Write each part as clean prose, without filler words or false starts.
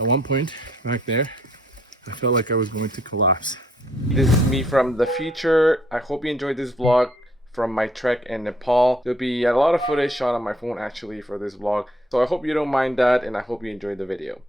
At one point back there, I felt like I was going to collapse. This is me from the future. I hope you enjoyed this vlog from my trek in Nepal. There'll be a lot of footage shot on my phone actually for this vlog. So I hope you don't mind that, and I hope you enjoyed the video.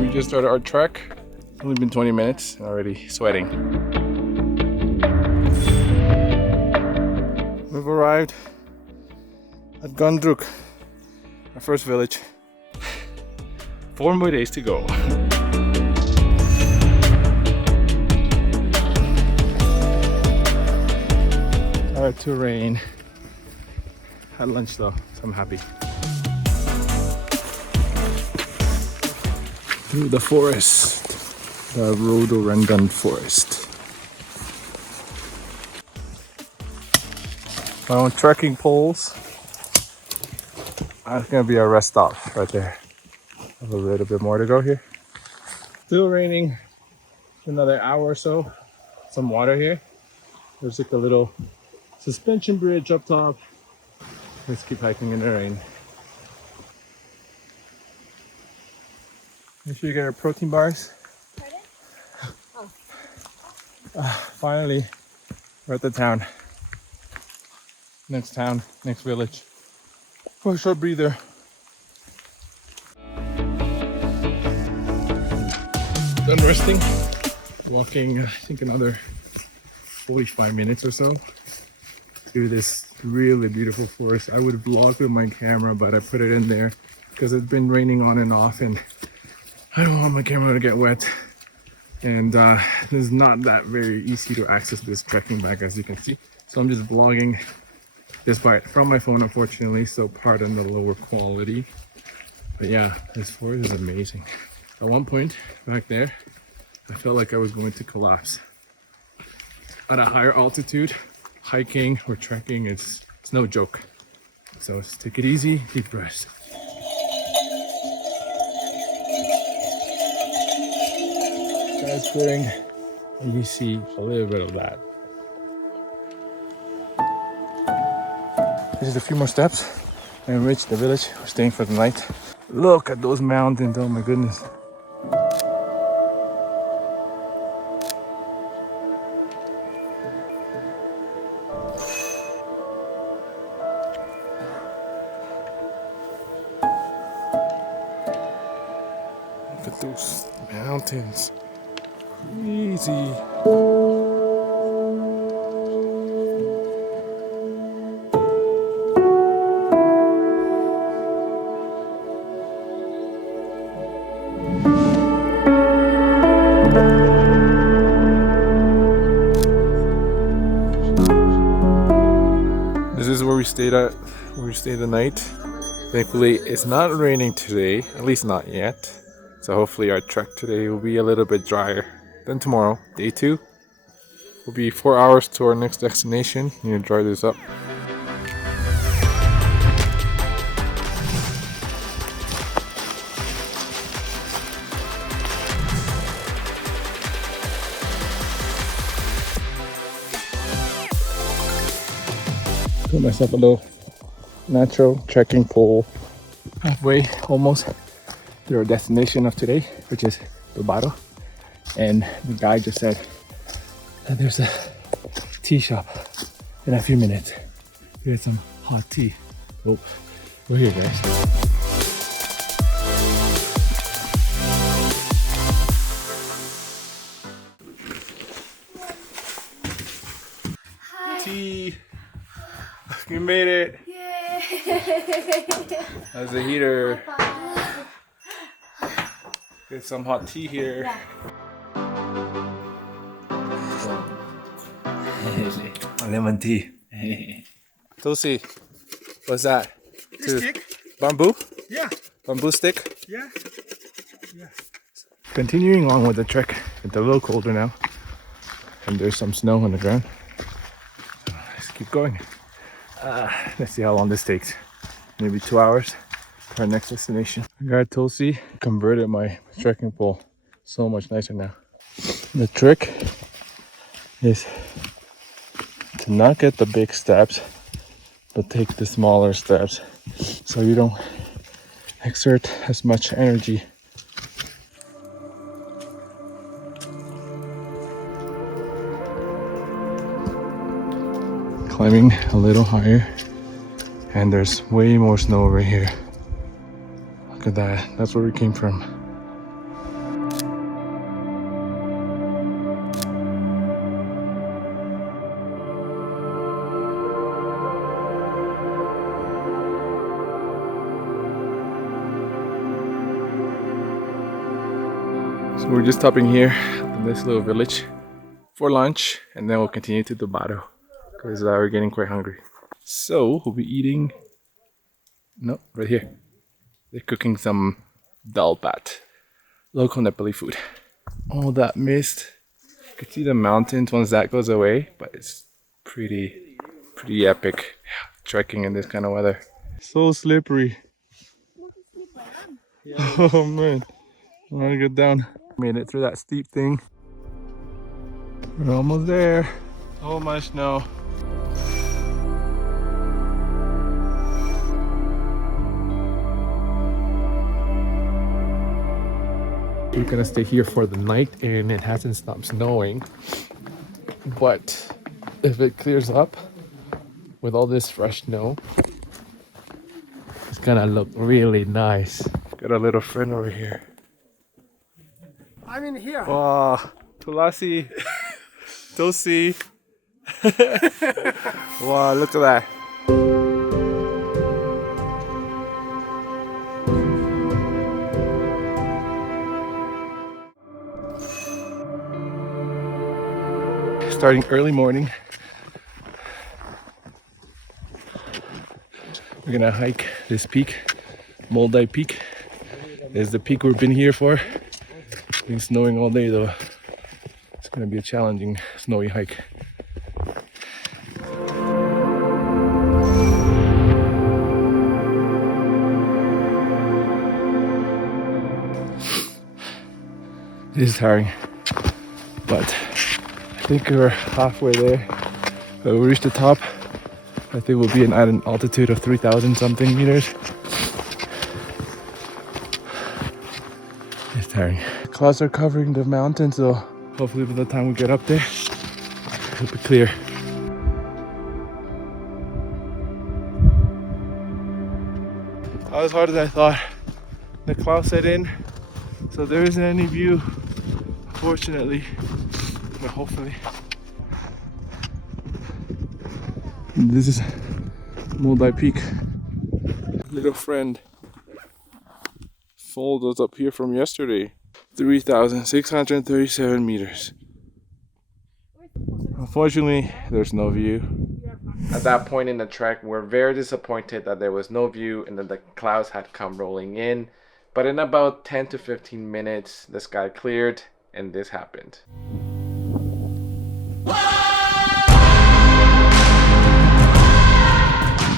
We just started our trek. It's only been 20 minutes and already sweating. We've arrived at Gandruk, our first village. 4 more days to go. Started to rain. Had lunch though, so I'm happy. Through the forest, the rhododendron forest. Found trekking poles. That's gonna be our rest stop right there. Have a little bit more to go here. Still raining. Another hour or so. Some water here. There's like a little suspension bridge up top. Let's keep hiking in the rain. Make sure you get our protein bars. Pardon? Finally, we're at the town. Next town, next village. For a short breather. Done resting. Walking, I think another 45 minutes or so through this really beautiful forest. I would vlog with my camera, but I put it in there because it's been raining on and off, and I don't want my camera to get wet. And it's not that very easy to access this trekking bag, as you can see. So I'm just vlogging this part from my phone, unfortunately, so pardon the lower quality. But yeah, this forest is amazing. At one point back there, I felt like I was going to collapse. At a higher altitude, hiking or trekking, it's no joke. So let's take it easy, deep breaths. Guys, clearing, and you see a little bit of that. Just a few more steps and reach the village. We're staying for the night. Look at those mountains, oh my goodness. Look at those mountains. Crazy. This is where we stayed the night. Thankfully, it's not raining today, at least not yet. So hopefully our trek today will be a little bit drier than tomorrow. Day 2 will be 4 hours to our next destination. Need to dry this up. Put myself a little natural trekking pole halfway almost to our destination of today, which is Bilbao. And the guy just said that there's a tea shop in a few minutes. Here's some hot tea. Oh, we're here, guys. Hi. Tea. You made it. Yay. There's a heater. Get some hot tea here. Yeah. Lemon tea. Tulsi, what's that? Stick? Bamboo? Yeah, Bamboo stick? yeah. Continuing on with the trek. It's a little colder now. And there's some snow on the ground. Let's keep going. Let's see how long this takes. Maybe 2 hours for our next destination. I got Tulsi converted my trekking pole. So much nicer now. The trick is to not get the big steps, but take the smaller steps so you don't exert as much energy. Climbing a little higher, and there's way more snow over here. Look at that, that's where we came from. So we're just stopping here in this little village for lunch, and then we'll continue to Dubato because we're getting quite hungry. So we'll be eating, no, right here. They're cooking some dal bhat, local Nepali food. All that mist, you can see the mountains once that goes away, but it's pretty epic trekking in this kind of weather. So slippery. Oh man, I want to get down. Made it through that steep thing. We're almost there. So much snow. We're gonna stay here for the night, and it hasn't stopped snowing. But if it clears up with all this fresh snow, it's gonna look really nice. Got a little friend over here. I'm in here. Wow, Tulasi, Tosi. Wow, look at that. Starting early morning. We're gonna hike this peak, Muldai Peak. Is the peak we've been here for. It's been snowing all day though. It's gonna be a challenging snowy hike. It is tiring, but I think we're halfway there. When we reach the top, I think we'll be at an altitude of 3,000 something meters. It's tiring. Clouds are covering the mountains, so hopefully by the time we get up there, it'll be clear. Not as hard as I thought. The clouds set in, so there isn't any view, unfortunately, but hopefully. This is Muldai Peak. Little friend folded up here from yesterday. 3,637 meters. Unfortunately, there's no view. At that point in the trek, we're very disappointed that there was no view and that the clouds had come rolling in. But in about 10 to 15 minutes, the sky cleared and this happened.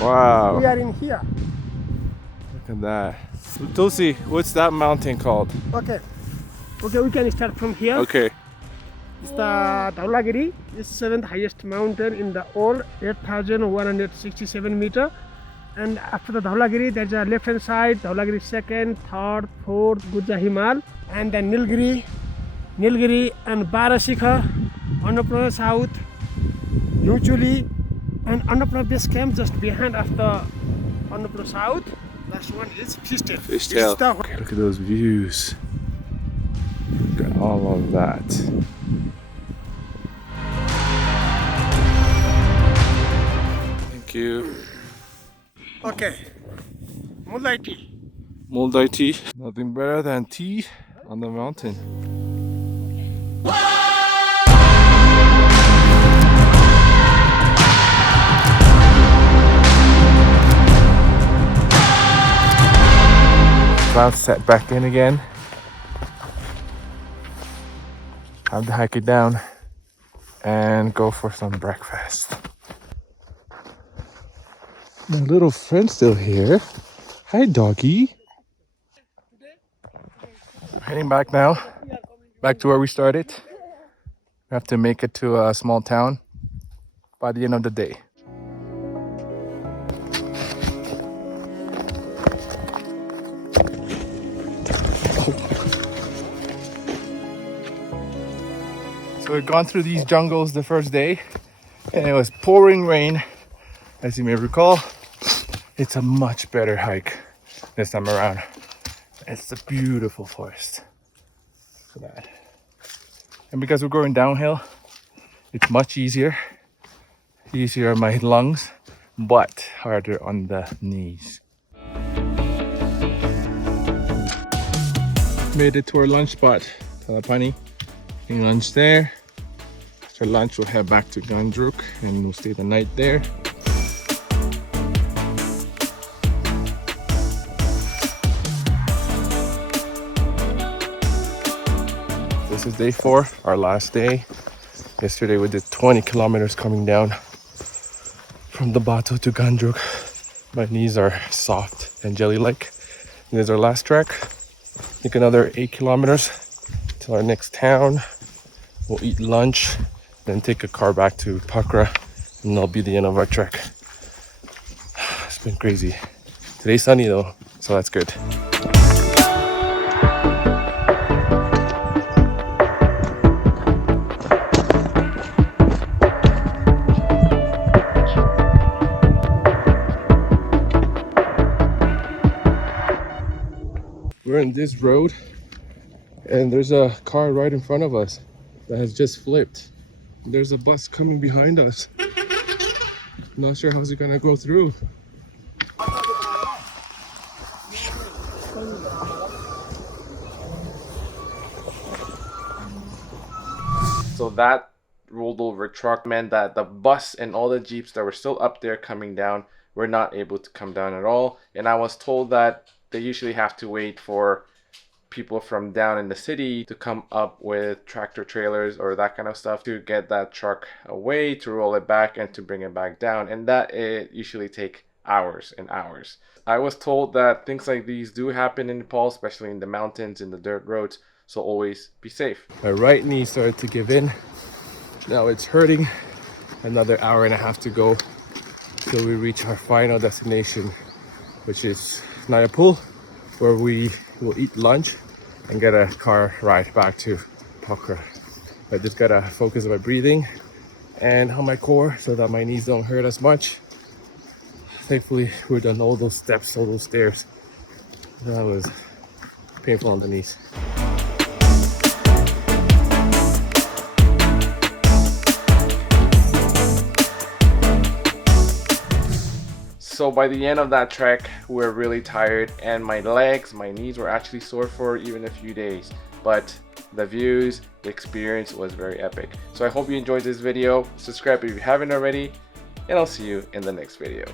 Wow. We are in here. Look at that. Tulsi, what's that mountain called? Okay, we can start from here. Okay. It's the Dhaulagiri. It's seventh highest mountain in the world, 8,167 meter. And after the Dhaulagiri, there's a left hand side, Dhaulagiri second, third, fourth, Gurja Himal, and then Nilgiri and Barasikha, Annapurna South, Nuchuli, and Annapurna base camp just behind after Annapurna South. Last one is Fishtail. Fishtail. Okay, look at those views. Look at all of that. Thank you. Okay, Muldai tea. Muldai tea. Nothing better than tea on the mountain. Clouds set back in again. Time to hike it down and go for some breakfast. My little friend's still here. Hi, doggy. Heading back now. Back to where we started. We have to make it to a small town by the end of the day. So we've gone through these jungles the first day and it was pouring rain. As you may recall, it's a much better hike this time around. It's a beautiful forest. Look at that. And because we're going downhill, it's much easier. Easier on my lungs, but harder on the knees. Made it to our lunch spot, Talapani. Eating lunch there. After lunch, we'll head back to Gandruk and we'll stay the night there. This is day 4, our last day. Yesterday we did 20 kilometers coming down from the Bato to Gandruk. My knees are soft and jelly-like. This is our last trek. I think another 8 kilometers to our next town. We'll eat lunch, then take a car back to Pakra, and that'll be the end of our trek. It's been crazy. Today's sunny though, so that's good. We're in this road and there's a car right in front of us that has just flipped. There's a bus coming behind us. Not sure how's it gonna go through. So that rolled over truck meant that the bus and all the jeeps that were still up there coming down were not able to come down at all. And I was told that they usually have to wait for people from down in the city to come up with tractor trailers or that kind of stuff to get that truck away, to roll it back and to bring it back down, and that it usually take hours and hours. I was told that things like these do happen in Nepal, especially in the mountains, in the dirt roads, so always be safe. My right knee started to give in. Now it's hurting. Another hour and a half to go till we reach our final destination, which is Nayapul, where we will eat lunch and get a car ride back to Pokhara. I just gotta focus on my breathing and on my core so that my knees don't hurt as much. Thankfully, we're done all those steps, all those stairs. That was painful on the knees. So by the end of that trek, we were really tired and my legs, my knees were actually sore for even a few days. But the views, the experience was very epic. So I hope you enjoyed this video. Subscribe if you haven't already, and I'll see you in the next video.